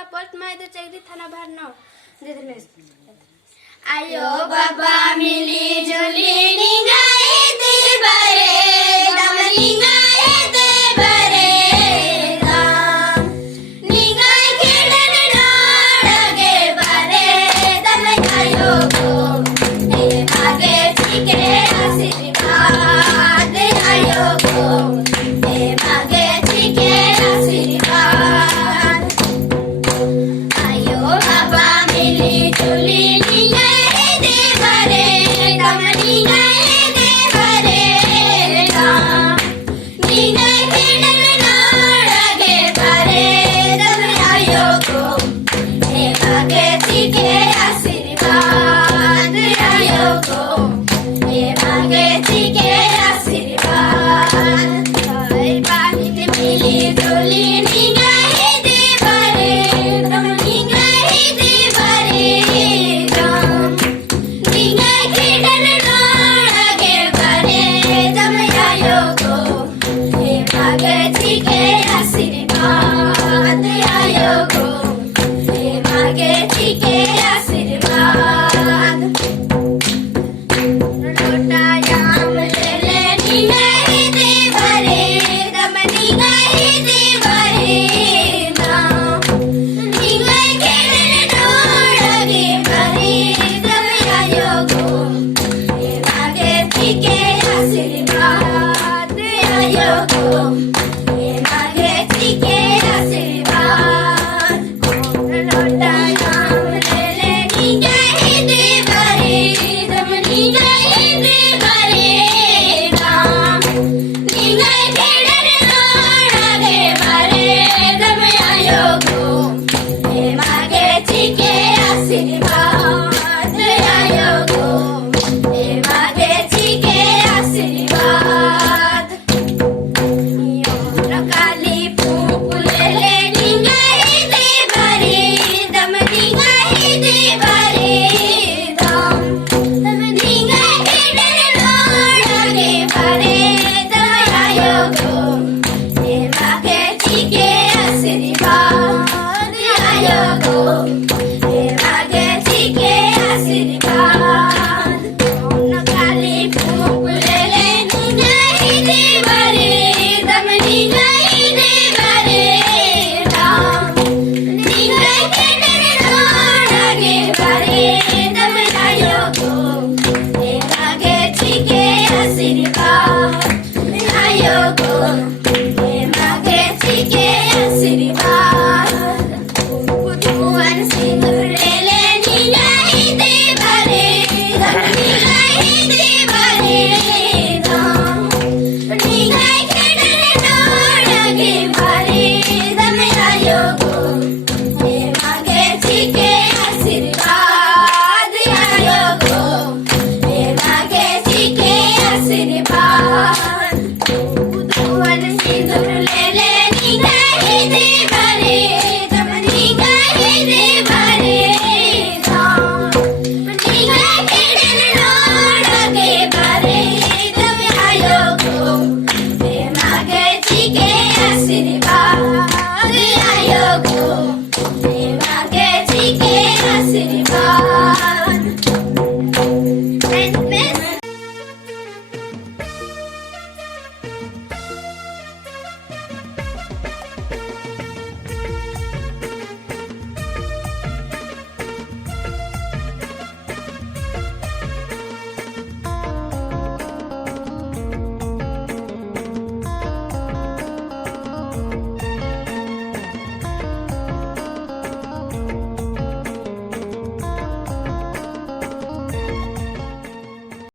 मला पोस्ट माहिती चेक थाना बाहर न दे दे आयो बाबा मिली जुली निगाए दे बरे दम निगाए दे बरे दम निगाए खेड़न नाड़गे बरे दम आयो गो ए मागे ठीके आशीर्वाद आयो गो ए मागे ठीके आशीर्वाद आयो बाबा मिली जुली निगाए दे बरे दम निगाए दे बरे दम निगाए खेड़न नाड़गे बरे दम आयो गो ए मागे ठीके आशीर्वाद आयो गो ए मागे ठीके आशीर्वाद भाई बाहिन मिली जुली निगाए दे बरे दम निगाए दे बरे दम निगाए खेड़न नाड़गे बरे दम आयो गो ए मागे ठीके आशीर्वाद आयो गो ए मागे ठीके आशीर्वाद लोटायाम लेले निगाए दे बरे दम निगाए दे बरे दम निगाए खेड़न नाड़गे बरे दम आयो गो ए मागे ठीके आशीर्वाद आयो गो ए मागे ठीके आशीर्वाद लोटायाम लेले निगाए दे बरे दम निगाए दे बरे दम निगाए खेड़न नाड़गे बरे दम आयो गो ए मागे ठीके आशीर्वाद आयो गो ए मागे ठीके आशीर्वाद काली फूक लेले निगाए दे बरे दम निगाए दे बरे दम निगाए खेड़न नाड़गे बरे दम आयो गो ए मागे ठीके आशीर्वाद आयो गो ए मागे ठीके आशीर्वाद काली फूक लेले निगाए दे बरे दम निगाए दे बरे दम निगाए खेड़न नाड़गे बरे दम आयो गो ए मागे ठीके आशीर्वाद आयो गो ए मागे ठीके आशीर्वाद भुवन सिंह